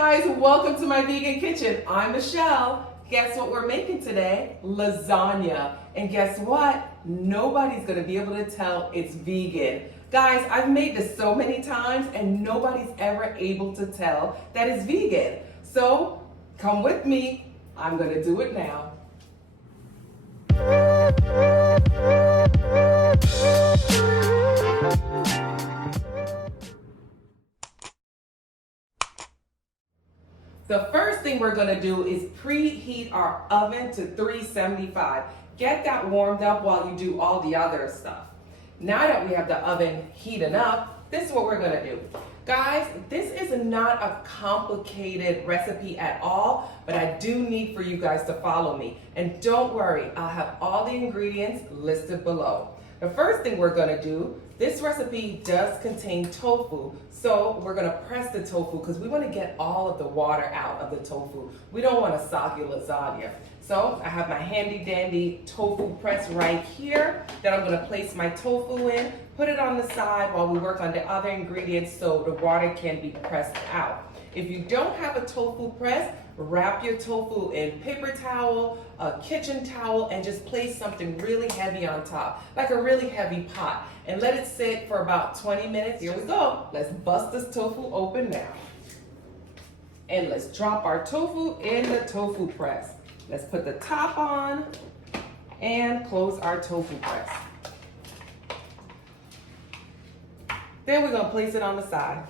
guys, welcome to my vegan kitchen. I'm Michelle. Guess what we're making today? Lasagna. And guess what? Nobody's gonna be able to tell it's vegan. Guys, I've made this so many times and nobody's ever able to tell that it's vegan. So come with me, I'm gonna do it now. The first thing we're gonna do is preheat our oven to 375. Get that warmed up while you do all the other stuff. Now that we have the oven heating up, this is what we're gonna do. Guys, this is not a complicated recipe at all, but I do need for you guys to follow me. And don't worry, I'll have all the ingredients listed below. The first thing we're gonna do, this recipe does contain tofu, so we're gonna press the tofu because we wanna get all of the water out of the tofu. We don't want a soggy lasagna. So I have my handy dandy tofu press right here that I'm gonna place my tofu in, put it on the side while we work on the other ingredients so the water can be pressed out. If you don't have a tofu press, wrap your tofu in paper towel, a kitchen towel, and just place something really heavy on top, like a really heavy pot, and let it sit for about 20 minutes. Here we go. Let's bust this tofu open now. And let's drop our tofu in the tofu press. Let's put the top on and close our tofu press. Then we're gonna place it on the side.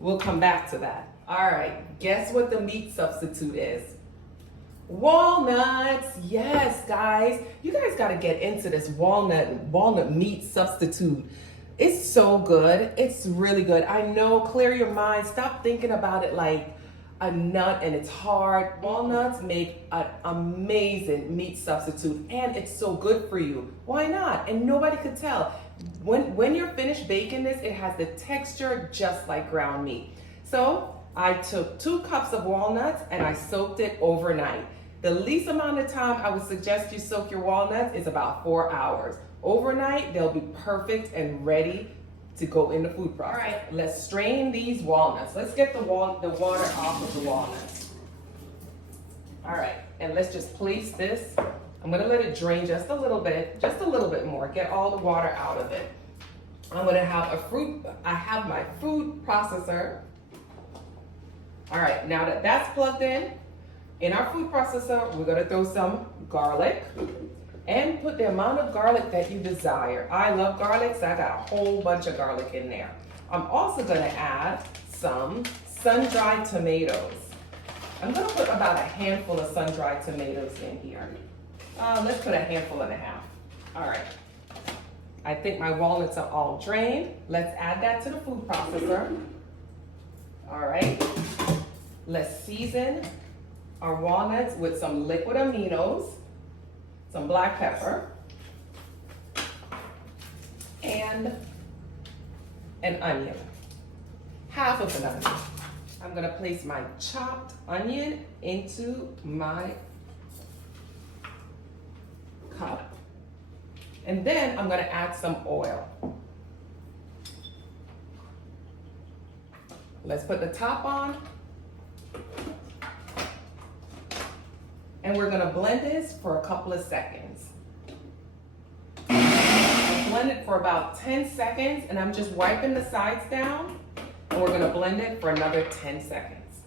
We'll come back to that. All right, guess what the meat substitute is? Walnuts. Yes, guys. You guys got to get into this walnut meat substitute. It's so good. It's really good. I know, clear your mind. Stop thinking about it like a nut and it's hard. Walnuts make an amazing meat substitute and it's so good for you. Why not? And nobody could tell. When you're finished baking this, it has the texture just like ground meat. So I took 2 cups of walnuts and I soaked it overnight. The least amount of time I would suggest you soak your walnuts is about 4 hours. Overnight, they'll be perfect and ready to go in the food processor. All right, let's strain these walnuts. Let's get the water off of the walnuts. All right, and let's just place this. I'm gonna let it drain just a little bit more. Get all the water out of it. I'm gonna have I have my food processor. All right, now that that's plugged in our food processor, we're gonna throw some garlic and put the amount of garlic that you desire. I love garlic, so I got a whole bunch of garlic in there. I'm also gonna add some sun-dried tomatoes. I'm gonna put about a handful of sun-dried tomatoes in here. Let's put a handful and a half. All right. I think my walnuts are all drained. Let's add that to the food processor. All right. Let's season our walnuts with some liquid aminos, some black pepper, and an onion, half of an onion. I'm gonna place my chopped onion into my cup. And then I'm gonna add some oil. Let's put the top on. And we're gonna blend this for a couple of seconds. I'll blend it for about 10 seconds and I'm just wiping the sides down and we're gonna blend it for another 10 seconds.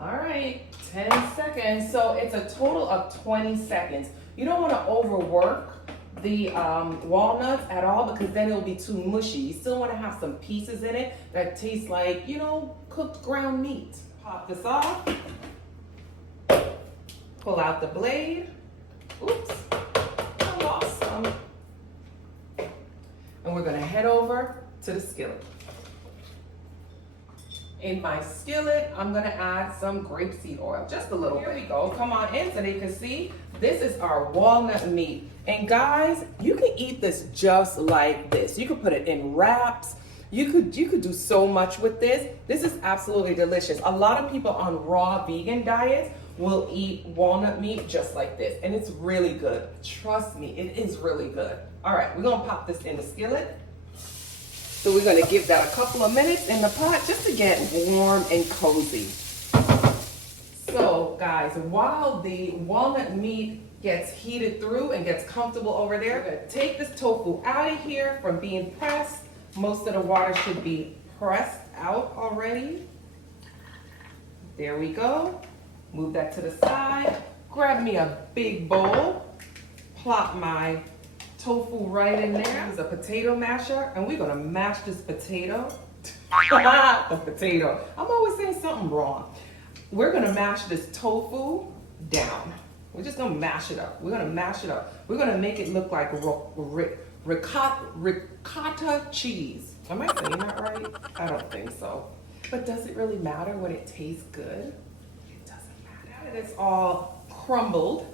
All right, 10 seconds. So it's a total of 20 seconds. You don't wanna overwork the walnuts at all because then it'll be too mushy. You still wanna have some pieces in it that taste like, cooked ground meat. Pop this off. Pull out the blade. Oops, I lost some. And we're gonna head over to the skillet. In my skillet, I'm gonna add some grapeseed oil, just a little bit. Here we go, come on in so they can see. This is our walnut meat. And guys, you can eat this just like this. You could put it in wraps. You could do so much with this. This is absolutely delicious. A lot of people on raw vegan diets will eat walnut meat just like this, and it's really good. Trust me, it is really good. All right, we're gonna pop this in the skillet. So we're gonna give that a couple of minutes in the pot just to get warm and cozy. So guys, while the walnut meat gets heated through and gets comfortable over there, we're gonna take this tofu out of here from being pressed. Most of the water should be pressed out already. There we go. Move that to the side. Grab me a big bowl. Plop my tofu right in there. Use a potato masher, and we're gonna mash this potato. The potato. I'm always saying something wrong. We're gonna mash this tofu down. We're just gonna mash it up. We're gonna mash it up. We're gonna make it look like ricotta cheese. Am I saying that right? I don't think so. But does it really matter when it tastes good? It doesn't matter. Now that it's all crumbled,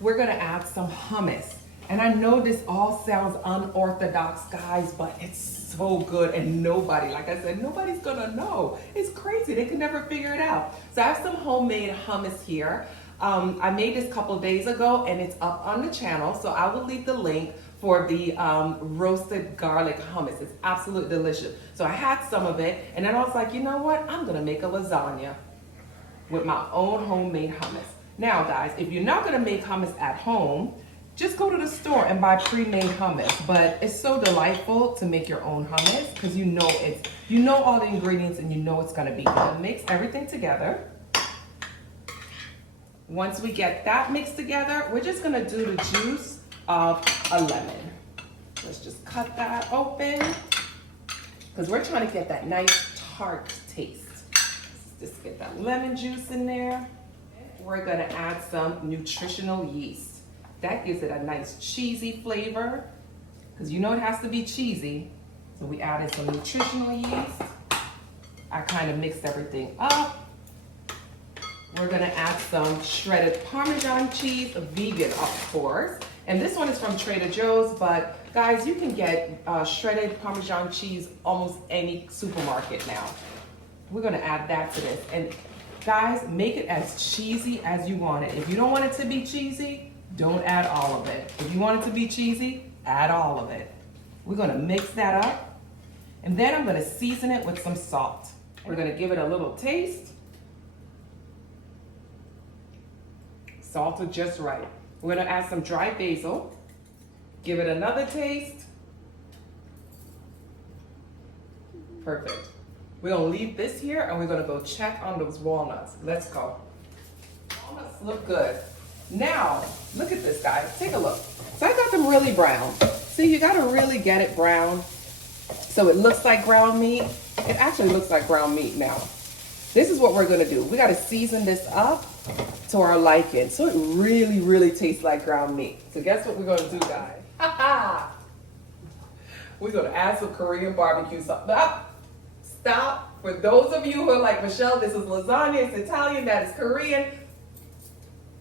we're gonna add some hummus. And I know this all sounds unorthodox, guys, but it's so good, and nobody, like I said, nobody's gonna know. It's crazy, they can never figure it out. So I have some homemade hummus here. I made this a couple of days ago, and it's up on the channel, so I will leave the link for the roasted garlic hummus. It's absolutely delicious. So I had some of it, and then I was like, you know what? I'm gonna make a lasagna with my own homemade hummus. Now, guys, if you're not gonna make hummus at home, just go to the store and buy pre-made hummus. But it's so delightful to make your own hummus because you know all the ingredients and you know it's gonna be good. Mix everything together. Once we get that mixed together, we're just gonna do the juice of a lemon. Let's just cut that open because we're trying to get that nice tart taste. Let's just get that lemon juice in there. We're gonna add some nutritional yeast. That gives it a nice cheesy flavor because you know it has to be cheesy. So we added some nutritional yeast. I kind of mixed everything up. We're gonna add some shredded Parmesan cheese, vegan of course. And this one is from Trader Joe's, but guys, you can get shredded Parmesan cheese almost any supermarket now. We're gonna add that to this. And guys, make it as cheesy as you want it. If you don't want it to be cheesy, don't add all of it. If you want it to be cheesy, add all of it. We're gonna mix that up. And then I'm gonna season it with some salt. We're gonna give it a little taste. Salted just right. We're gonna add some dry basil. Give it another taste. Perfect. We're gonna leave this here and we're gonna go check on those walnuts. Let's go. Walnuts look good. Now, look at this, guys. Take a look. So I got them really brown. See, you gotta really get it brown so it looks like ground meat. It actually looks like ground meat now. This is what we're gonna do. We gotta season this up to our liking so it really, really tastes like ground meat. So guess what we're gonna do, guys? We're gonna add some Korean barbecue sauce. Stop. For those of you who are like, Michelle, this is lasagna, it's Italian, that is Korean.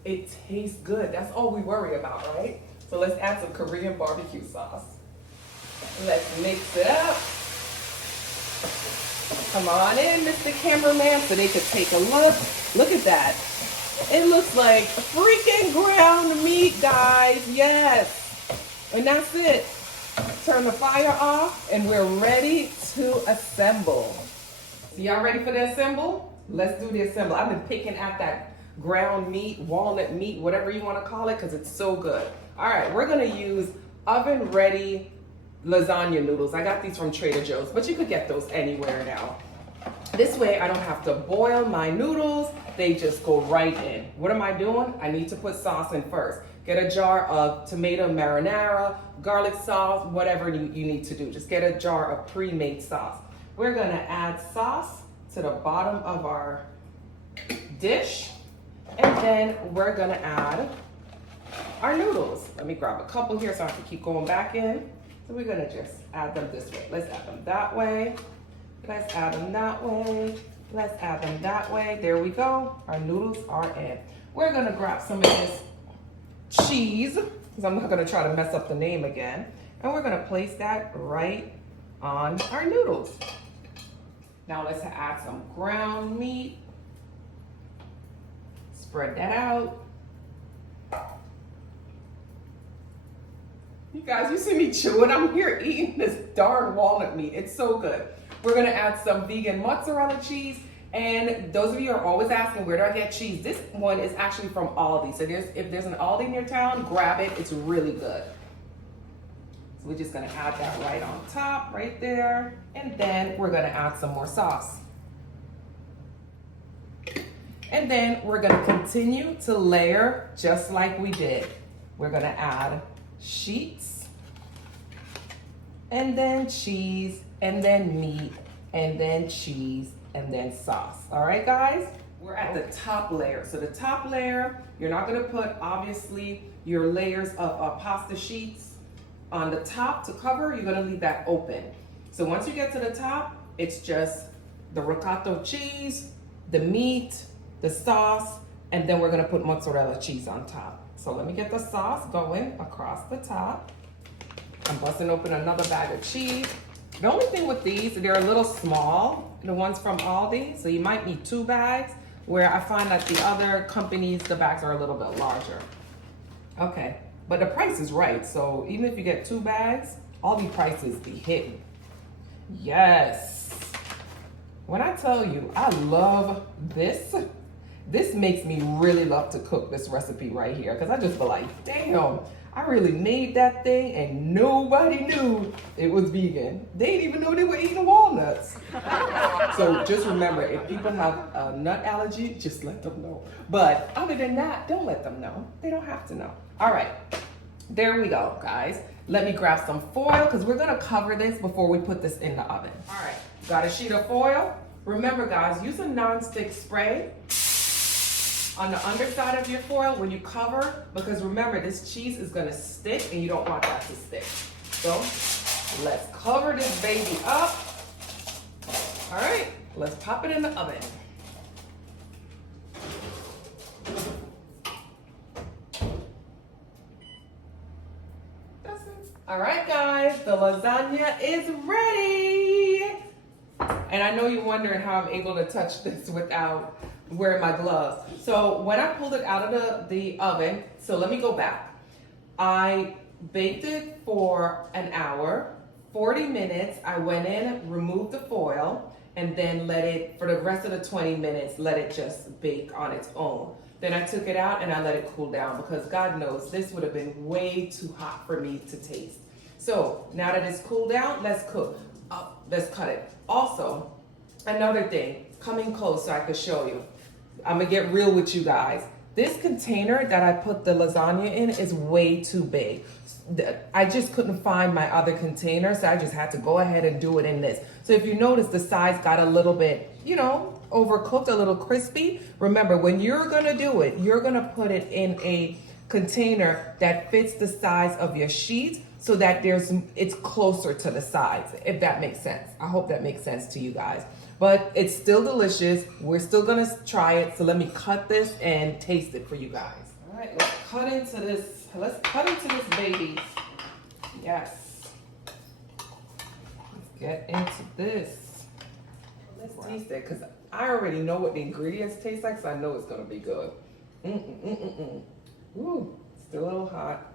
It tastes good. That's all we worry about, right? So let's add some Korean barbecue sauce. Let's mix it up. Come on in, Mr. Cameraman, so they could take a look. Look at that. It looks like freaking ground meat, guys. Yes. And that's it. Turn the fire off, and we're ready to assemble. So y'all ready for the assemble? Let's do the assemble. I've been picking at that ground meat, walnut meat, whatever you want to call it, because it's so good. All right, we're going to use oven ready lasagna noodles. I got these from Trader Joe's, but you could get those anywhere now. This way I don't have to boil my noodles. They just go right in. What am I doing? I need to put sauce in first. Get a jar of tomato marinara, garlic sauce, whatever you need to do. Just get a jar of pre-made sauce. We're going to add sauce to the bottom of our dish. And then we're gonna add our noodles. Let me grab a couple here so I can keep going back in. So we're gonna just add them this way. Let's add them that way. Let's add them that way. Let's add them that way. There we go. Our noodles are in. We're gonna grab some of this cheese, because I'm not gonna try to mess up the name again. And we're gonna place that right on our noodles. Now let's add some ground meat. Spread that out. You guys, you see me chewing? I'm here eating this darn walnut meat. It's so good. We're gonna add some vegan mozzarella cheese. And those of you are always asking, where do I get cheese? This one is actually from Aldi. So if there's an Aldi in your town, grab it. It's really good. So we're just gonna add that right on top, right there. And then we're gonna add some more sauce. And then we're gonna continue to layer just like we did. We're gonna add sheets, and then cheese, and then meat, and then cheese, and then sauce. All right, guys? We're at the top layer. So the top layer, you're not gonna put, obviously, your layers of pasta sheets on the top to cover. You're gonna leave that open. So once you get to the top, it's just the ricotta cheese, the meat, the sauce, and then we're gonna put mozzarella cheese on top. So let me get the sauce going across the top. I'm busting open another bag of cheese. The only thing with these, they're a little small, the ones from Aldi, so you might need 2 bags, where I find that the other companies, the bags are a little bit larger. Okay, but the price is right, so even if you get 2 bags, Aldi prices be hitting. Yes. When I tell you, I love this. This makes me really love to cook this recipe right here, because I just feel like, damn, I really made that thing and nobody knew it was vegan. They didn't even know they were eating walnuts. So just remember, if people have a nut allergy, just let them know. But other than that, don't let them know. They don't have to know. All right, there we go, guys. Let me grab some foil, because we're gonna cover this before we put this in the oven. All right, got a sheet of foil. Remember, guys, use a non-stick spray on the underside of your foil when you cover, because remember, this cheese is gonna stick and you don't want that to stick. So let's cover this baby up. All right, let's pop it in the oven. That's it. All right, guys, the lasagna is ready. And I know you're wondering how I'm able to touch this without wearing my gloves. So when I pulled it out of the oven, so let me go back. I baked it for an hour, 40 minutes. I went in, removed the foil, and then let it, for the rest of the 20 minutes, let it just bake on its own. Then I took it out and I let it cool down, because God knows this would have been way too hot for me to taste. So now that it's cooled down, let's cook. Let's cut it. Also, another thing, coming close so I can show you. I'm gonna get real with you guys. This container that I put the lasagna in is way too big. I just couldn't find my other container, so I just had to go ahead and do it in this. So if you notice, the sides got a little bit, overcooked, a little crispy. Remember, when you're gonna do it, you're gonna put it in a container that fits the size of your sheet, so that it's closer to the sides, if that makes sense. I hope that makes sense to you guys. But it's still delicious. We're still gonna try it. So let me cut this and taste it for you guys. All right, let's cut into this. Let's cut into this baby. Yes. Let's get into this. Let's taste it, because I already know what the ingredients taste like, so I know it's gonna be good. Ooh, still a little hot.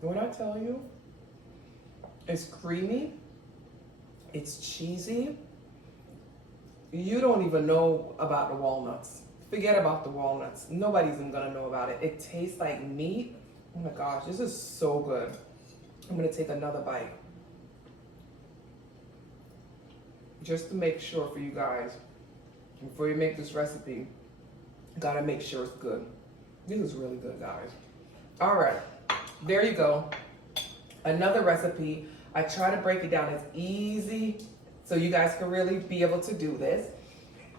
When I tell you, it's creamy, it's cheesy, you don't even know about the walnuts. Forget about the walnuts. Nobody's even gonna know about it. It tastes like meat. Oh my gosh, this is so good. I'm gonna take another bite. Just to make sure for you guys, before you make this recipe, gotta make sure it's good. This is really good, guys. All right, there you go. Another recipe. I try to break it down as easy so you guys can really be able to do this.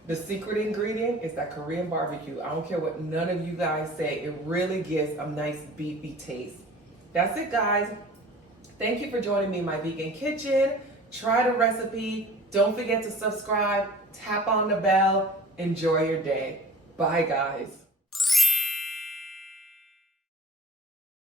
The secret ingredient is that Korean barbecue. I don't care what none of you guys say. It really gives a nice beefy taste. That's it, guys. Thank you for joining me in my vegan kitchen. Try the recipe. Don't forget to subscribe. Tap on the bell. Enjoy your day. Bye, guys.